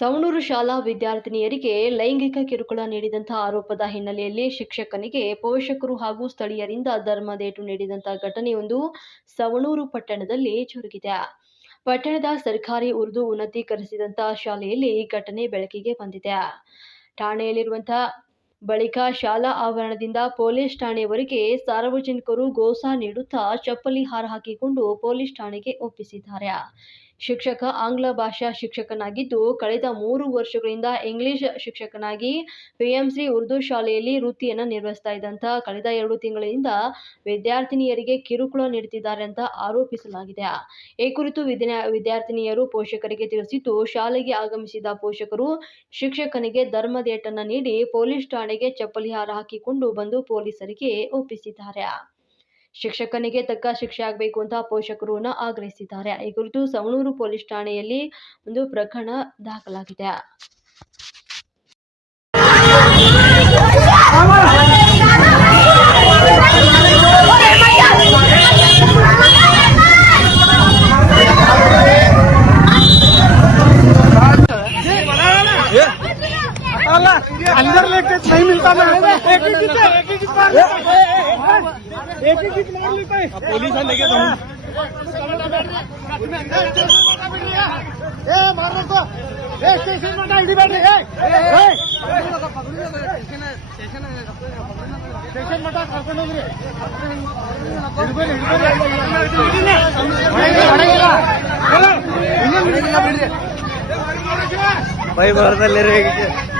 ಸವಣೂರು ಶಾಲಾ ವಿದ್ಯಾರ್ಥಿನಿಯರಿಗೆ ಲೈಂಗಿಕ ಕಿರುಕುಳ ನೀಡಿದಂತಹ ಆರೋಪದ ಹಿನ್ನೆಲೆಯಲ್ಲಿ ಶಿಕ್ಷಕನಿಗೆ ಪೋಷಕರು ಹಾಗೂ ಸ್ಥಳೀಯರಿಂದ ಧರ್ಮದೇಟು ನೀಡಿದಂತಹ ಘಟನೆಯೊಂದು ಸವಣೂರು ಪಟ್ಟಣದಲ್ಲಿ ಜರುಗಿದೆ ಪಟ್ಟಣದ ಸರ್ಕಾರಿ ಉರ್ದು ಉನ್ನತೀಕರಿಸಿದಂತಹ ಶಾಲೆಯಲ್ಲಿ ಈ ಘಟನೆ ಬೆಳಕಿಗೆ ಬಂದಿದೆ. ಠಾಣೆಯಲ್ಲಿರುವಂತಹ ಬಳಿಕ ಶಾಲಾ ಆವರಣದಿಂದ ಪೊಲೀಸ್ ಠಾಣೆಯವರೆಗೆ ಸಾರ್ವಜನಿಕರು ಗೋಸಾ ನೀಡುತ್ತಾ ಚಪ್ಪಲಿ ಹಾರ ಹಾಕಿಕೊಂಡು ಪೊಲೀಸ್ ಠಾಣೆಗೆ ಒಪ್ಪಿಸಿದ್ದಾರೆ. ಶಿಕ್ಷಕ, ಆಂಗ್ಲ ಭಾಷಾ ಶಿಕ್ಷಕನಾಗಿದ್ದು, ಕಳೆದ ಮೂರು ವರ್ಷಗಳಿಂದ ಇಂಗ್ಲಿಷ್ ಶಿಕ್ಷಕನಾಗಿ ಪಿಎಂಸಿ ಉರ್ದು ಶಾಲೆಯಲ್ಲಿ ವೃತ್ತಿಯನ್ನು ನಿರ್ವಹಿಸ್ತಾ ಇದ್ದಂಥ ಕಳೆದ ಎರಡು ತಿಂಗಳಿಂದ ವಿದ್ಯಾರ್ಥಿನಿಯರಿಗೆ ಕಿರುಕುಳ ನೀಡುತ್ತಿದ್ದಾರೆ ಅಂತ ಆರೋಪಿಸಲಾಗಿದೆ. ಈ ಕುರಿತು ವಿದ್ಯಾ, ವಿದ್ಯಾರ್ಥಿನಿಯರು ಪೋಷಕರಿಗೆ ತಿಳಿಸಿದ್ದು, ಶಾಲೆಗೆ ಆಗಮಿಸಿದ ಪೋಷಕರು ಶಿಕ್ಷಕನಿಗೆ ಧರ್ಮದೇಟನ್ನು ನೀಡಿ ಪೊಲೀಸ್ ಠಾಣೆಗೆ ಚಪ್ಪಲಿ ಹಾರ ಹಾಕಿಕೊಂಡು ಬಂದು ಪೊಲೀಸರಿಗೆ ಒಪ್ಪಿಸಿದ್ದಾರೆ. ಶಿಕ್ಷಕನಿಗೆ ತಕ್ಕ ಶಿಕ್ಷೆ ಆಗಬೇಕು ಅಂತ ಪೋಷಕರನ್ನ ಆಗ್ರಹಿಸಿದ್ದಾರೆ. ಈ ಕುರಿತು ಸವಣೂರು ಪೊಲೀಸ್ ಠಾಣೆಯಲ್ಲಿ ಒಂದು ಪ್ರಕರಣ ದಾಖಲಾಗಿದೆ. वाला अंदर लेके नहीं मिलता मैं एक एक एक मार पुलिस ए ए स्टेशन में आईडी बैठ स्टेशन भाई भरता ले रहे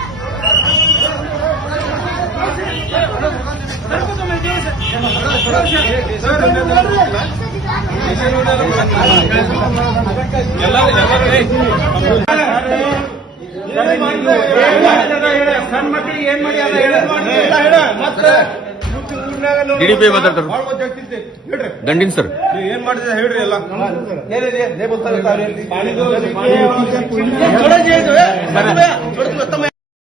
ಸಣ್ಣ ಮಕ್ಕಳಿಗೆ ಏನ್ ಮಾಡಿ ಅದ ಮಾತಾಡ್ತಾರೆ ದಂಡಿನ್ ಸರ್ ಏನ್ ಮಾಡಿದ್ರೆ ಹೇಳ್ರಿ ಎಲ್ಲ ಏನಿದೆ